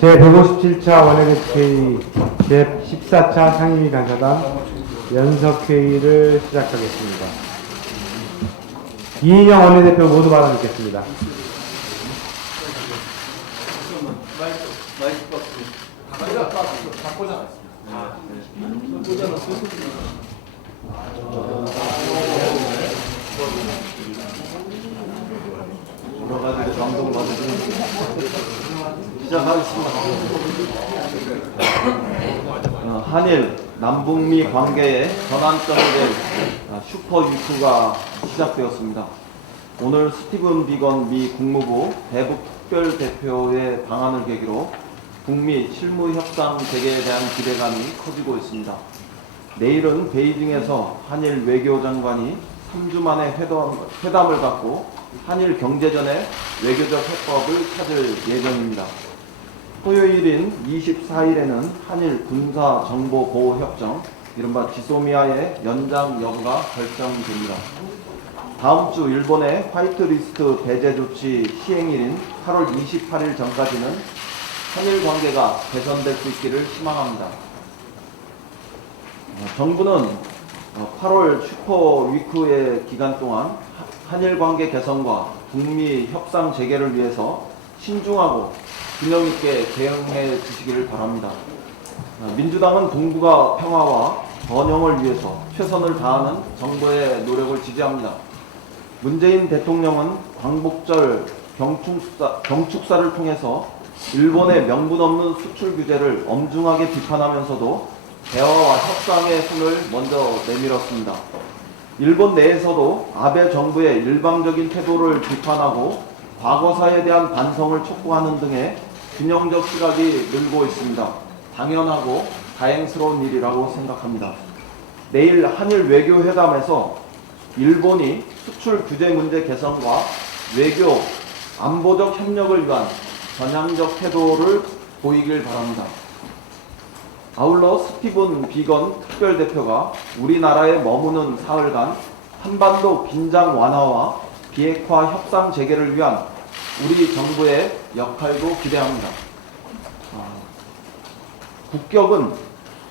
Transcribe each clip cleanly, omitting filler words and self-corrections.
제157차 원내대표회의 제14차 상임위 간사단 연석회의를 시작하겠습니다. 이인영 원내대표 모두 발언 듣겠습니다. 시작하겠습니다. 한일 남북미 관계의 전환점이 될 슈퍼 위크가 시작되었습니다. 오늘 스티븐 비건 미 국무부 대북 특별대표의 방한을 계기로 북미 실무 협상 재개에 대한 기대감이 커지고 있습니다. 내일은 베이징에서 한일 외교장관이 3주 만에 회담을 갖고 한일 경제전의 외교적 해법을 찾을 예정입니다. 토요일인 24일에는 한일 군사정보보호협정, 이른바 지소미아의 연장 여부가 결정됩니다. 다음 주 일본의 화이트리스트 배제 조치 시행일인 8월 28일 전까지는 한일 관계가 개선될 수 있기를 희망합니다. 정부는 8월 슈퍼 위크의 기간 동안 한일 관계 개선과 북미 협상 재개를 위해서 신중하고 균형 있게 대응해 주시기를 바랍니다. 민주당은 동북아 평화와 번영을 위해서 최선을 다하는 정부의 노력을 지지합니다. 문재인 대통령은 광복절 경축사를 통해서 일본의 명분 없는 수출 규제를 엄중하게 비판하면서도 대화와 협상의 손을 먼저 내밀었습니다. 일본 내에서도 아베 정부의 일방적인 태도를 비판하고 과거사에 대한 반성을 촉구하는 등의 균형적 시각이 늘고 있습니다. 당연하고 다행스러운 일이라고 생각합니다. 내일 한일 외교회담에서 일본이 수출 규제 문제 개선과 외교, 안보적 협력을 위한 전향적 태도를 보이길 바랍니다. 아울러 스티븐 비건 특별대표가 우리나라에 머무는 사흘간 한반도 긴장 완화와 비핵화 협상 재개를 위한 우리 정부의 역할도 기대합니다. 국격은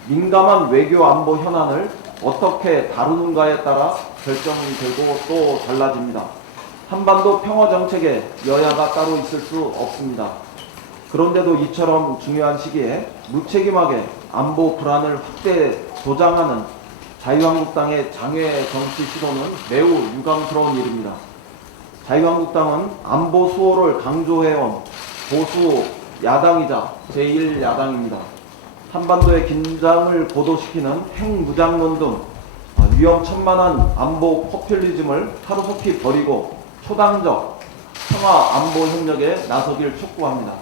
민감한 외교 안보 현안을 어떻게 다루는가에 따라 결정되고 또 달라집니다. 한반도 평화 정책에 여야가 따로 있을 수 없습니다. 그런데도 이처럼 중요한 시기에 무책임하게 안보 불안을 확대 조장하는 자유한국당의 장외 정치 시도는 매우 유감스러운 일입니다. 자유한국당은 안보 수호를 강조해온 보수 야당이자 제1야당입니다. 한반도의 긴장을 고도시키는 핵무장론 등 위험천만한 안보 포퓰리즘을 하루속히 버리고 초당적 평화 안보 협력에 나서길 촉구합니다.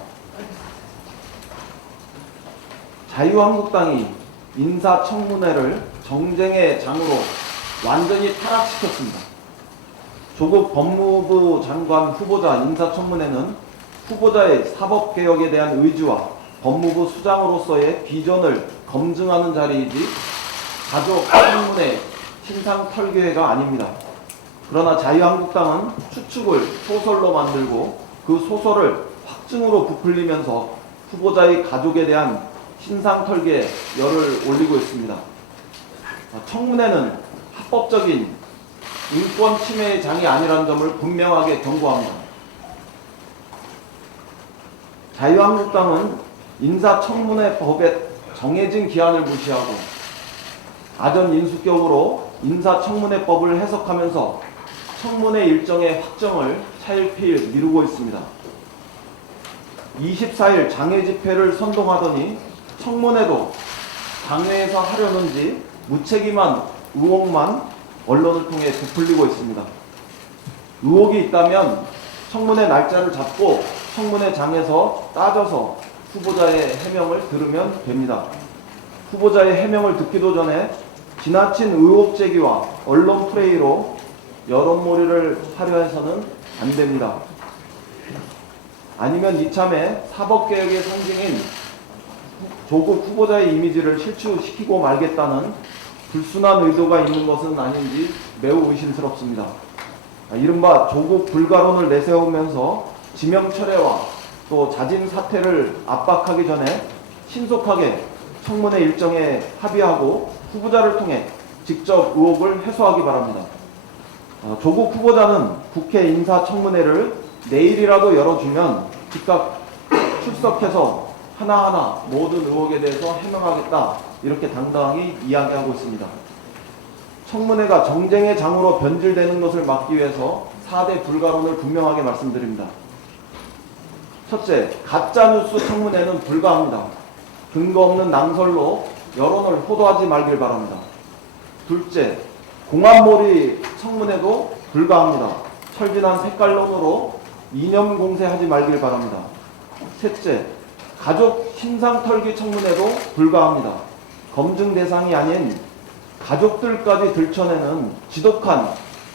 자유한국당이 인사청문회를 정쟁의 장으로 완전히 타락시켰습니다. 조국 법무부 장관 후보자 인사청문회는 후보자의 사법개혁에 대한 의지와 법무부 수장으로서의 비전을 검증하는 자리이지 가족 청문회 신상털기회가 아닙니다. 그러나 자유한국당은 추측을 소설로 만들고 그 소설을 확증으로 부풀리면서 후보자의 가족에 대한 신상털기에 열을 올리고 있습니다. 청문회는 합법적인 인권 침해의 장이 아니라는 점을 분명하게 경고합니다. 자유한국당은 인사청문회 법에 정해진 기한을 무시하고 아전인수격으로 인사청문회법을 해석하면서 청문회 일정의 확정을 차일피일 미루고 있습니다. 24일 장외 집회를 선동하더니 청문회도 장외에서 하려는지 무책임한 의혹만 언론을 통해 부풀리고 있습니다. 의혹이 있다면 청문회 날짜를 잡고 청문회장에서 따져서 후보자의 해명을 들으면 됩니다. 후보자의 해명을 듣기도 전에 지나친 의혹 제기와 언론 프레이로 여론몰이를 하려 해서는 안 됩니다. 아니면 이참에 사법개혁의 상징인 조국 후보자의 이미지를 실추시키고 말겠다는 불순한 의도가 있는 것은 아닌지 매우 의심스럽습니다. 이른바 조국 불가론을 내세우면서 지명 철회와 또 자진 사퇴를 압박하기 전에 신속하게 청문회 일정에 합의하고 후보자를 통해 직접 의혹을 해소하기 바랍니다. 조국 후보자는 국회 인사청문회를 내일이라도 열어주면 즉각 출석해서 하나하나 모든 의혹에 대해서 해명하겠다, 이렇게 당당히 이야기하고 있습니다. 청문회가 정쟁의 장으로 변질되는 것을 막기 위해서 4대 불가론을 분명하게 말씀드립니다. 첫째, 가짜뉴스 청문회는 불가합니다. 근거 없는 낭설로 여론을 호도하지 말길 바랍니다. 둘째, 공안몰이 청문회도 불가합니다. 철진한 색깔론으로 이념 공세하지 말길 바랍니다. 셋째, 가족 신상털기 청문회도 불가합니다. 검증 대상이 아닌 가족들까지 들춰내는 지독한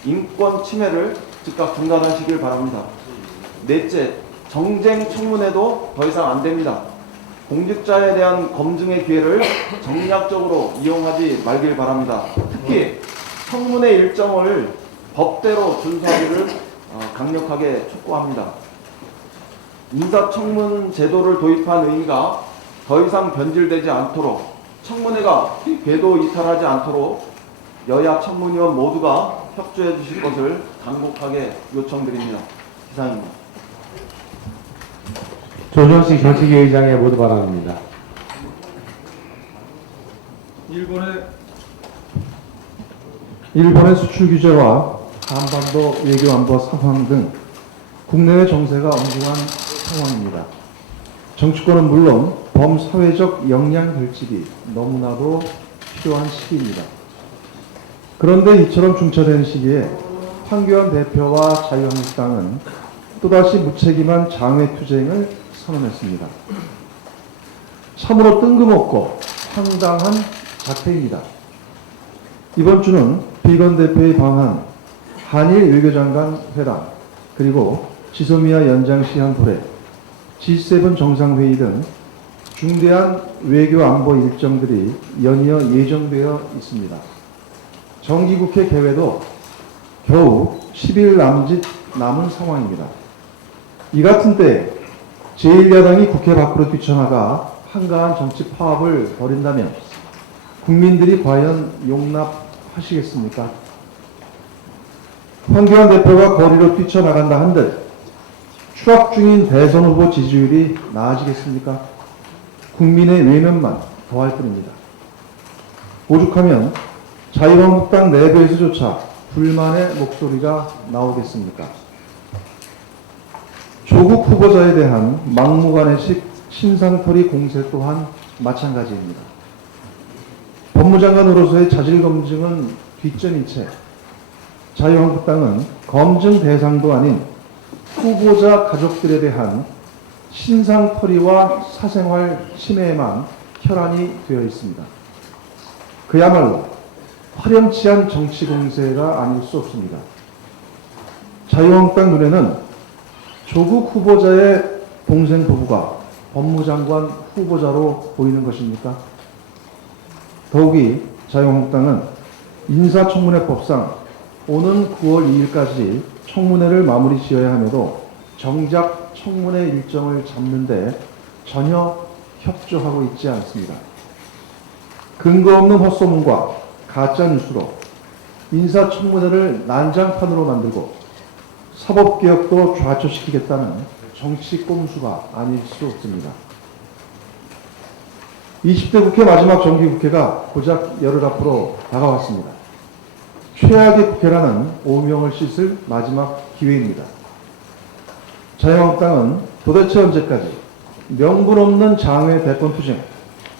인권 침해를 즉각 중단하시길 바랍니다. 넷째, 정쟁 청문회도 더 이상 안 됩니다. 공직자에 대한 검증의 기회를 정략적으로 이용하지 말길 바랍니다. 특히 청문회 일정을 법대로 준수하기를 강력하게 촉구합니다. 인사청문 제도를 도입한 의의가 더 이상 변질되지 않도록, 청문회가 궤도 이탈하지 않도록 여야 청문위원 모두가 협조해 주실 것을 간곡하게 요청드립니다. 이상입니다. 조정식 정치위 의장에 모두 발언합니다. 일본의 수출 규제와 한반도 외교 안보 상황 등 국내외 정세가 엄중한 상황입니다. 정치권은 물론 범사회적 역량 결집이 너무나도 필요한 시기입니다. 그런데 이처럼 중차된 시기에 황교안 대표와 자유한국당은 또다시 무책임한 장외투쟁을 선언했습니다. 참으로 뜬금없고 황당한 자태입니다. 이번 주는 비건 대표의 방한, 한일 외교장관 회담, 그리고 지소미아 연장시한 도래, G7 정상회의 등 중대한 외교 안보 일정들이 연이어 예정되어 있습니다. 정기국회 개회도 겨우 10일 남짓 남은 상황입니다. 이 같은 때 제1야당이 국회 밖으로 뛰쳐나가 한가한 정치 파업을 벌인다면 국민들이 과연 용납하시겠습니까? 황교안 대표가 거리로 뛰쳐나간다 한들 추락 중인 대선 후보 지지율이 나아지겠습니까? 국민의 외면만 더할 뿐입니다. 오죽하면 자유한국당 내부에서조차 불만의 목소리가 나오겠습니까? 조국 후보자에 대한 막무가내식 신상털이 공세 또한 마찬가지입니다. 법무장관으로서의 자질검증은 뒷전인 채 자유한국당은 검증 대상도 아닌 후보자 가족들에 대한 신상털이와 사생활 침해에만 혈안이 되어 있습니다. 그야말로 화렴치한 정치 공세가 아닐 수 없습니다. 자유한국당 눈에는 조국 후보자의 동생 부부가 법무장관 후보자로 보이는 것입니까? 더욱이 자유한국당은 인사청문회법상 오는 9월 2일까지 청문회를 마무리 지어야 함에도 정작 청문회 일정을 잡는데 전혀 협조하고 있지 않습니다. 근거 없는 헛소문과 가짜뉴스로 인사청문회를 난장판으로 만들고 사법개혁도 좌초시키겠다는 정치 꼼수가 아닐 수 없습니다. 20대 국회 마지막 정기국회가 고작 열흘 앞으로 다가왔습니다. 최악의 국회라는 오명을 씻을 마지막 기회입니다. 자유한국당은 도대체 언제까지 명분 없는 장외 대권 투쟁,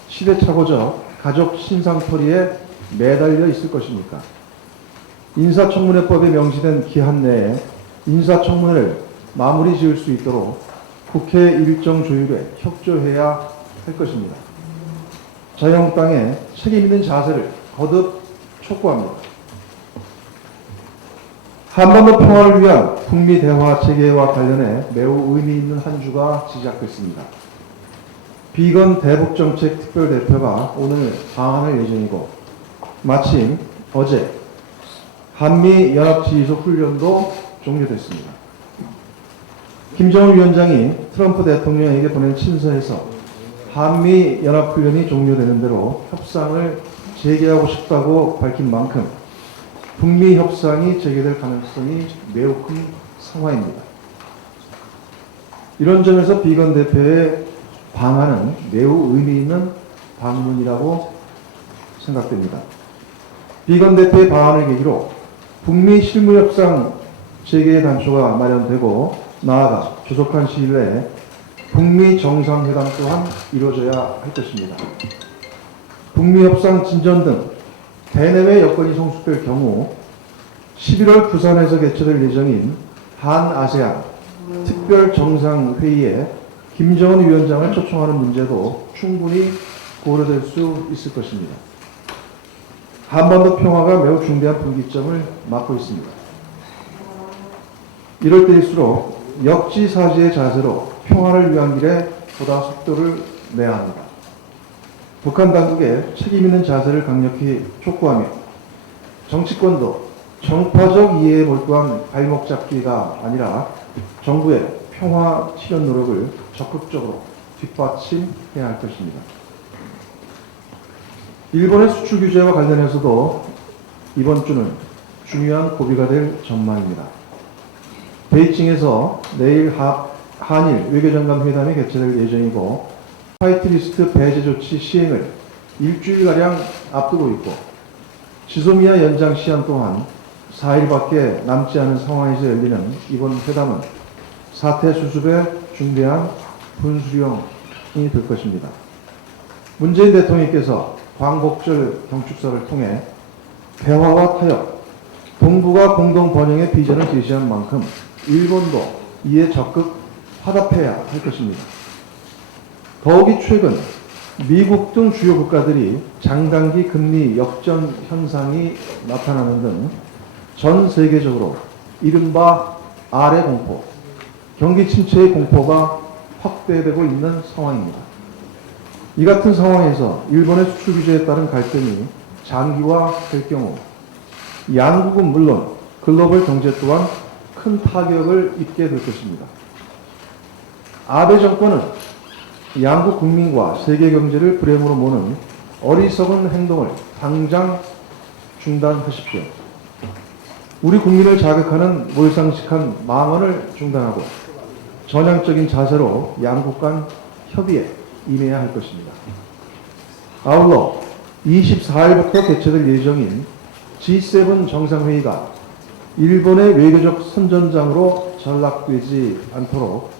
시대착오적 가족 신상털이에 매달려 있을 것입니까? 인사청문회법에 명시된 기한 내에 인사청문회를 마무리 지을 수 있도록 국회 일정 조율에 협조해야 할 것입니다. 자유한국당의 책임 있는 자세를 거듭 촉구합니다. 한반도 평화를 위한 북미 대화 체계와 관련해 매우 의미 있는 한 주가 시작됐습니다. 비건 대북정책 특별대표가 오늘 방한할 예정이고, 마침 어제 한미 연합지휘소 훈련도 종료됐습니다. 김정은 위원장이 트럼프 대통령에게 보낸 친서에서 한미 연합훈련이 종료되는 대로 협상을 재개하고 싶다고 밝힌 만큼 북미 협상이 재개될 가능성이 매우 큰 상황입니다. 이런 점에서 비건 대표의 방한은 매우 의미 있는 방문이라고 생각됩니다. 비건 대표의 방한을 계기로 북미 실무협상 재개의 단초가 마련되고, 나아가 조속한 시일 내에 북미 정상회담 또한 이루어져야 할 것입니다. 북미 협상 진전 등 대내외 여건이 성숙될 경우 11월 부산에서 개최될 예정인 한아세안 특별 정상회의에 김정은 위원장을 초청하는 문제도 충분히 고려될 수 있을 것입니다. 한반도 평화가 매우 중대한 분기점을 맞고 있습니다. 이럴 때일수록 역지사지의 자세로 평화를 위한 길에 보다 속도를 내야 합니다. 북한 당국의 책임있는 자세를 강력히 촉구하며 정치권도 정파적 이해에 몰두한 발목 잡기가 아니라 정부의 평화 실현 노력을 적극적으로 뒷받침해야 할 것입니다. 일본의 수출 규제와 관련해서도 이번 주는 중요한 고비가 될 전망입니다. 베이징에서 내일 한일 외교장관 회담이 개최될 예정이고, 화이트리스트 배제 조치 시행을 일주일가량 앞두고 있고, 지소미아 연장 시한 또한 4일밖에 남지 않은 상황에서 열리는 이번 회담은 사태 수습에 중대한 분수령이 될 것입니다. 문재인 대통령께서 광복절 경축사를 통해 대화와 타협, 동북아 공동 번영의 비전을 제시한 만큼 일본도 이에 적극 화답해야 할 것입니다. 더욱이 최근 미국 등 주요 국가들이 장단기 금리 역전 현상이 나타나는 등 전 세계적으로 이른바 아래 공포, 경기 침체의 공포가 확대되고 있는 상황입니다. 이 같은 상황에서 일본의 수출 규제에 따른 갈등이 장기화될 경우 양국은 물론 글로벌 경제 또한 큰 타격을 입게 될 것입니다. 아베 정권은 양국 국민과 세계 경제를 불행으로 모는 어리석은 행동을 당장 중단하십시오. 우리 국민을 자극하는 몰상식한 망언을 중단하고 전향적인 자세로 양국 간 협의에 임해야 할 것입니다. 아울러 24일부터 개최될 예정인 G7 정상회의가 일본의 외교적 선전장으로 전락되지 않도록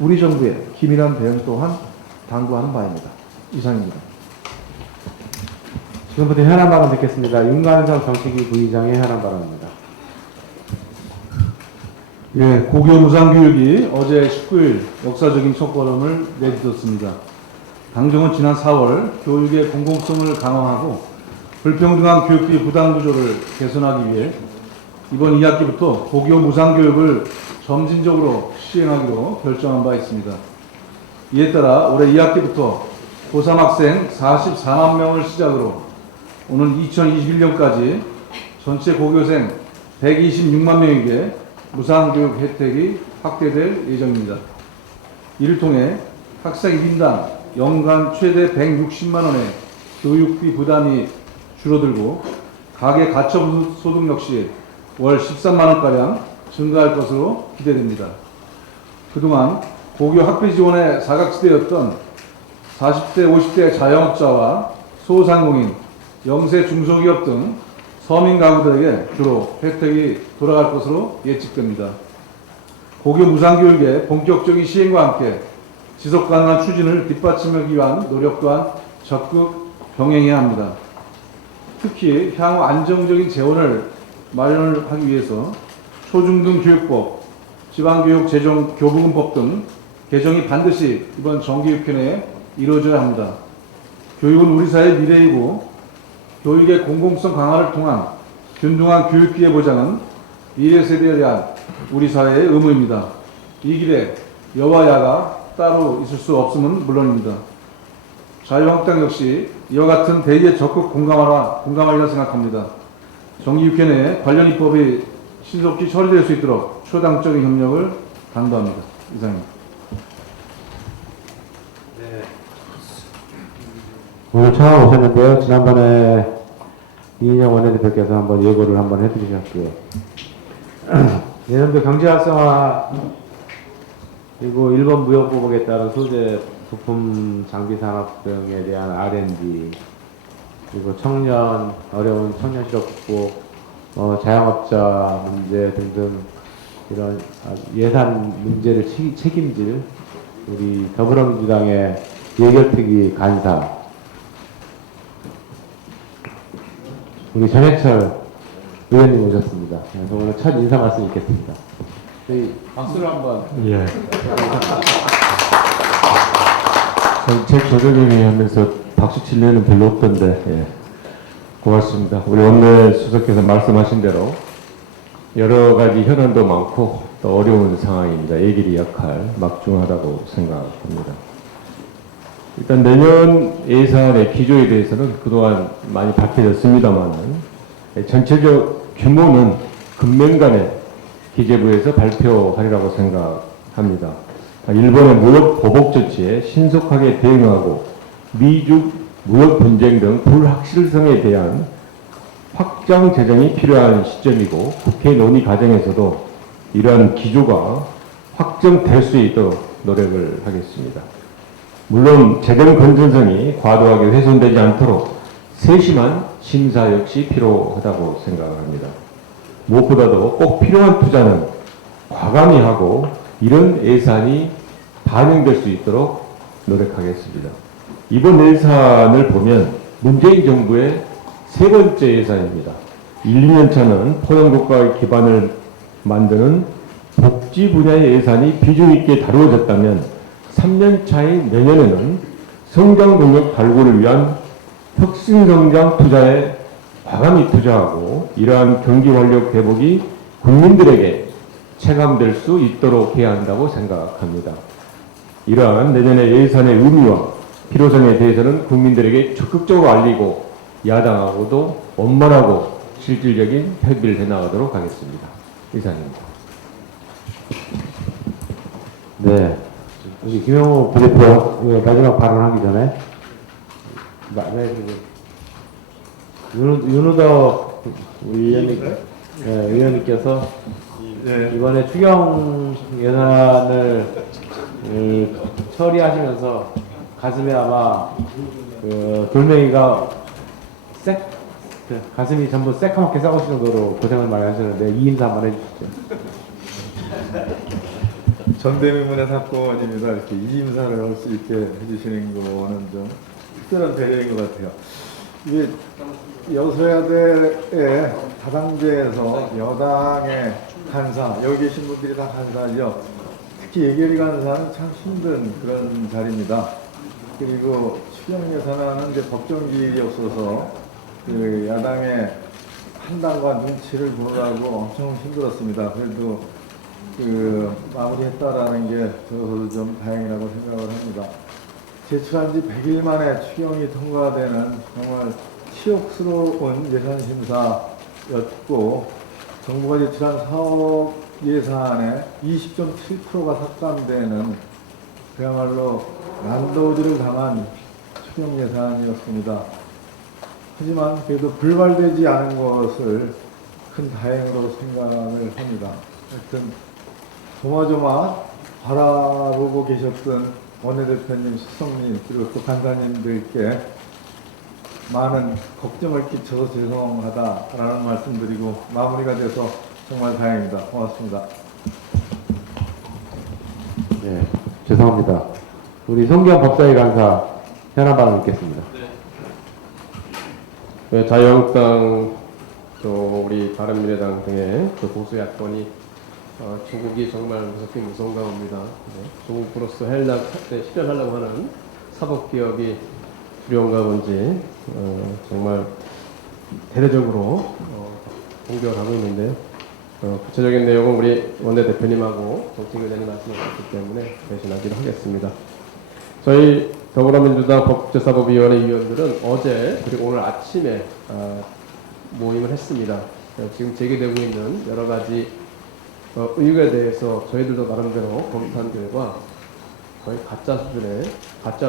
우리 정부의 기민한 대응 또한 당부하는 바입니다. 이상입니다. 지금부터 현안 발언 듣겠습니다. 윤관석 정책위 부의장의 현안 발언입니다. 예, 고교 무상교육이 어제 19일 역사적인 첫걸음을 내딛었습니다. 당정은 지난 4월 교육의 공공성을 강화하고 불평등한 교육비 부담 구조를 개선하기 위해 이번 2학기부터 고교 무상교육을 점진적으로 시행하기로 결정한 바 있습니다. 이에 따라 올해 2학기부터 고3 학생 44만 명을 시작으로 오는 2021년까지 전체 고교생 126만 명에게 무상교육 혜택이 확대될 예정입니다. 이를 통해 학생 1인당 연간 최대 160만 원의 교육비 부담이 줄어들고 가계 가처소득 역시 월 13만 원가량 증가할 것으로 기대됩니다. 그동안 고교 학비 지원의 사각지대였던 40대, 50대 자영업자와 소상공인, 영세 중소기업 등 서민 가구들에게 주로 혜택이 돌아갈 것으로 예측됩니다. 고교 무상교육의 본격적인 시행과 함께 지속가능한 추진을 뒷받침하기 위한 노력 또한 적극 병행해야 합니다. 특히 향후 안정적인 재원을 마련을 하기 위해서 초중등교육법, 지방교육재정교부금법 등 개정이 반드시 이번 정기국회 내에 이루어져야 합니다. 교육은 우리 사회의 미래이고 교육의 공공성 강화를 통한 균등한 교육기회 보장은 미래 세대에 대한 우리 사회의 의무입니다. 이 길에 여와 야가 따로 있을 수 없음은 물론입니다. 자유한국당 역시 이와 같은 대의에 적극 공감하리라 생각합니다. 정기육회 관련 입법이 신속히 처리될 수 있도록 초당적인 협력을 당부합니다. 이상입니다. 오늘 처음 오셨는데요. 지난번에 이인영 원내대표께서 한번 예고를 한번 해드리셨고요. 내년도 경제 활성화 그리고 일본 무역 보복에 따른 소재, 부품, 장비 산업 등에 대한 R&D 그리고 어려운 청년 실업 극복, 자영업자 문제 등등 이런 예산 문제를 책임질 우리 더불어민주당의 예결특위 간사 우리 전해철 의원님 오셨습니다. 그래서 오늘 첫 인사 말씀 있겠습니다. 저희 박수를 한번. 예. 정책 조정위원회 하면서 박수 칠 일은 별로 없던데, 예. 고맙습니다. 우리 원내 수석께서 말씀하신 대로 여러 가지 현안도 많고 또 어려운 상황입니다. 예결위 역할 막중하다고 생각합니다. 일단 내년 예산의 기조에 대해서는 그동안 많이 밝혀졌습니다만은 전체적 규모는 금년간에 기재부에서 발표하리라고 생각합니다. 일본의 무역 보복 조치에 신속하게 대응하고 미중 무역 분쟁 등 불확실성에 대한 확장 재정이 필요한 시점이고 국회 논의 과정에서도 이러한 기조가 확정될 수 있도록 노력을 하겠습니다. 물론 재정 건전성이 과도하게 훼손되지 않도록 세심한 심사 역시 필요하다고 생각합니다. 무엇보다도 꼭 필요한 투자는 과감히 하고 이런 예산이 반영될 수 있도록 노력하겠습니다. 이번 예산을 보면 문재인 정부의 세 번째 예산입니다. 1, 2년 차는 포용국가의 기반을 만드는 복지 분야의 예산이 비중 있게 다루어졌다면 3년 차인 내년에는 성장 동력 발굴을 위한 혁신성장 투자에 과감히 투자하고 이러한 경기 활력 회복이 국민들에게 체감될 수 있도록 해야 한다고 생각합니다. 이러한 내년의 예산의 의미와 필요성에 대해서는 국민들에게 적극적으로 알리고 야당하고도 원만하고 실질적인 협의를 해나가도록 하겠습니다. 이상입니다. 네. 우리 김영호 부대표 마지막 발언하기 전에 윤우덕 의원님께서 이번에 추경 예산을 처리하시면서 가슴에 아마 돌멩이가 가슴이 전부 새까맣게 썩을 정도로 고생을 많이 하셨는데 이 인사 한번 해주시죠. 전대미문의 사건입니다. 이렇게 이임사를 할 수 있게 해주시는 거는 좀 특별한 배려인 것 같아요. 이게 여소야대의 다당제에서 여당의 간사, 여기 계신 분들이 다 간사죠. 특히 예결위 간사는 참 힘든 그런 자리입니다. 그리고 추경 예산안은 이제 법정 기일이 없어서 그 야당의 한당과 눈치를 보느라고 엄청 힘들었습니다. 그래도 마무리했다라는 게 저도 좀 다행이라고 생각을 합니다. 제출한 지 100일 만에 추경이 통과되는 정말 치욕스러운 예산심사였고 정부가 제출한 사업 예산의 20.7%가 삭감되는 그야말로 난도질을 당한 추경 예산이었습니다. 하지만 그래도 불발되지 않은 것을 큰 다행으로 생각을 합니다. 하여튼 조마조마 바라보고 계셨던 원내대표님, 수석님, 그리고 또 간사님들께 많은 걱정을 끼쳐서 죄송하다라는 말씀드리고 마무리가 돼서 정말 다행입니다. 고맙습니다. 네, 죄송합니다. 우리 송기현 법사위 간사 현안 발언 있겠습니다. 네, 자유한국당 또 우리 바른미래당 등의 그 보수 야권이 조국이 정말 무섭게 무서운가 봅니다. 네, 조국으로서 실현하려고 하는 사법개혁이 두려운가 본지 정말 대대적으로 공격을 하고 있는데요. 구체적인 내용은 우리 원내대표님하고 정책위원장님 말씀하셨기 때문에 대신하기로 하겠습니다. 저희 더불어민주당 법제사법위원회 위원들은 어제 그리고 오늘 아침에 모임을 했습니다. 지금 제기되고 있는 여러 가지 의혹에 대해서 저희들도 나름대로 검토한 결과 거의 가짜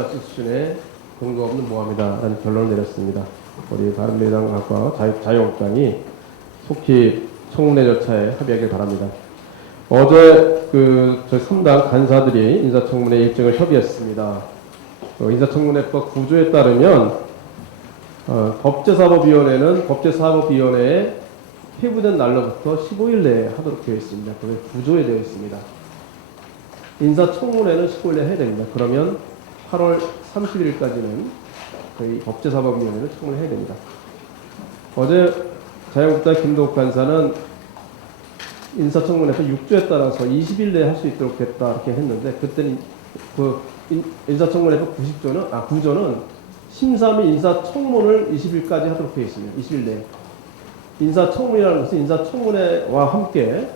수준의 근거 없는 모함이다라는 결론을 내렸습니다. 우리 바른미래당과 자유한국당이 속히 청문회 절차에 합의하길 바랍니다. 어제 저희 3당 간사들이 인사청문회 일정을 협의했습니다. 인사청문회법 구조에 따르면 법제사법위원회에 회부된 날로부터 15일 내에 하도록 되어 있습니다. 그게 구조에 되어 있습니다. 인사청문회는 15일 내에 해야 됩니다. 그러면 8월 30일까지는 저희 법제사법위원회를 청문을 해야 됩니다. 어제 자유한국당 김도욱 간사는 인사청문회에서 6조에 따라서 20일 내에 할 수 있도록 됐다 이렇게 했는데 그때는 인사청문회에서 9조는 심사 및 인사청문을 20일까지 하도록 되어 있습니다. 20일 내에. 인사청문이라는 것은 인사청문회와 함께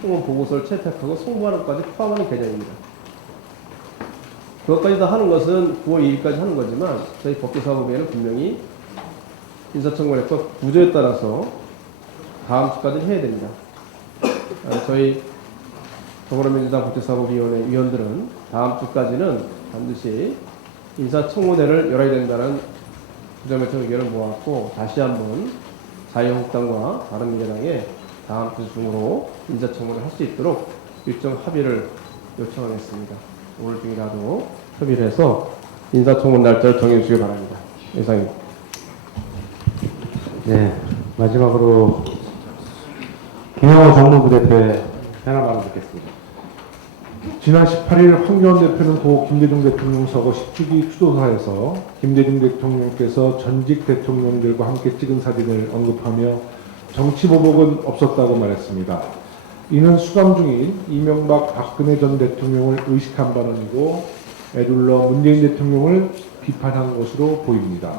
청문 보고서를 채택하고 송부하는 것까지 포함하는 개념입니다. 그것까지 다 하는 것은 9월 2일까지 하는 거지만 저희 법제사법위원회는 분명히 인사청문회법 구조에 따라서 다음 주까지 해야 됩니다. 저희 더불어민주당 법제사법위원회 위원들은 다음 주까지는 반드시 인사청문회를 열어야 된다는 주점에서 의견을 모았고 다시 한번 자유한국당과 바른미래당에 다음 주 중으로 인사청문회를 할 수 있도록 일정 합의를 요청하겠습니다. 오늘 중이라도 협의를 해서 인사청문 날짜를 정해주시기 바랍니다. 이상입니다. 네, 마지막으로 김영호 정무부 대표의 현안 발언 듣겠습니다. 지난 18일 황교안 대표는 고 김대중 대통령 서거 10주기 추도사에서 김대중 대통령께서 전직 대통령들과 함께 찍은 사진을 언급하며 정치보복은 없었다고 말했습니다. 이는 수감 중인 이명박 박근혜 전 대통령을 의식한 발언이고 에둘러 문재인 대통령을 비판한 것으로 보입니다.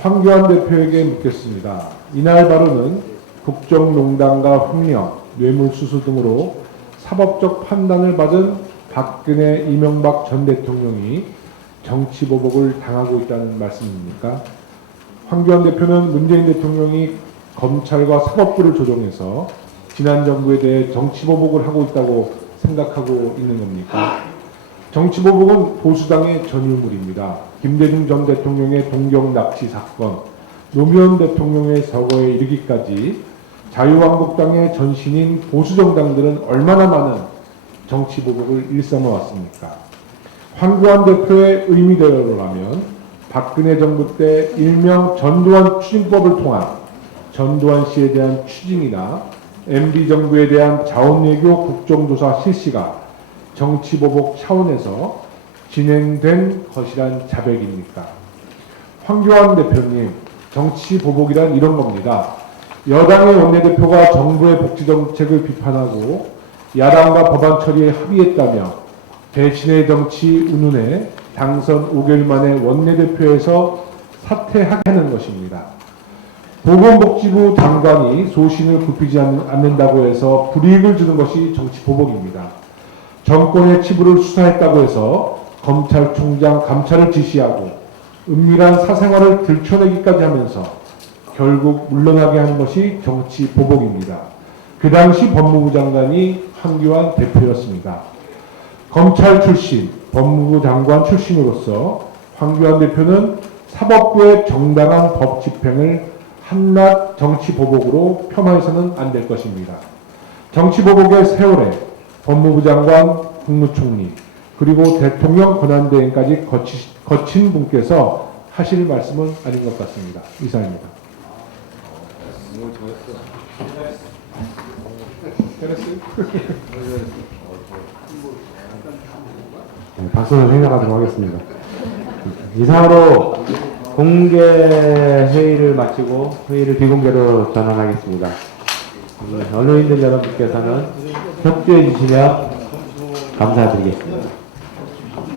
황교안 대표에게 묻겠습니다. 이날 발언은 국정농단과 횡령, 뇌물수수 등으로 사법적 판단을 받은 박근혜, 이명박 전 대통령이 정치보복을 당하고 있다는 말씀입니까? 황교안 대표는 문재인 대통령이 검찰과 사법부를 조정해서 지난 정부에 대해 정치보복을 하고 있다고 생각하고 있는 겁니까? 정치보복은 보수당의 전유물입니다. 김대중 전 대통령의 동경 납치 사건, 노무현 대통령의 서거에 이르기까지 자유한국당의 전신인 보수정당들은 얼마나 많은 정치보복을 일삼아왔습니까? 황교안 대표의 의미대로라면 박근혜 정부 때 일명 전두환 추징법을 통한 전두환 씨에 대한 추징이나 MB 정부에 대한 자원외교 국정조사 실시가 정치보복 차원에서 진행된 것이란 자백입니까? 황교안 대표님, 정치보복이란 이런 겁니다. 여당의 원내대표가 정부의 복지정책을 비판하고 야당과 법안 처리에 합의했다며 대신의 정치 운운에 당선 5개월 만에 원내대표에서 사퇴하게 하는 것입니다. 보건복지부 장관이 소신을 굽히지 않는다고 해서 불이익을 주는 것이 정치보복입니다. 정권의 치부를 수사했다고 해서 검찰총장 감찰을 지시하고 은밀한 사생활을 들춰내기까지 하면서 결국 물러나게 하는 것이 정치보복입니다. 그 당시 법무부 장관이 황교안 대표였습니다. 검찰 출신, 법무부 장관 출신으로서 황교안 대표는 사법부의 정당한 법 집행을 한낱 정치보복으로 폄하해서는 안 될 것입니다. 정치보복의 세월에 법무부 장관, 국무총리, 그리고 대통령 권한대행까지 거친 분께서 하실 말씀은 아닌 것 같습니다. 이상입니다. 네, 박수를 생각하도록 하겠습니다. 이상으로 공개 회의를 마치고 회의를 비공개로 전환하겠습니다. 언론인들 여러분께서는 협조해 주시면 감사드리겠습니다.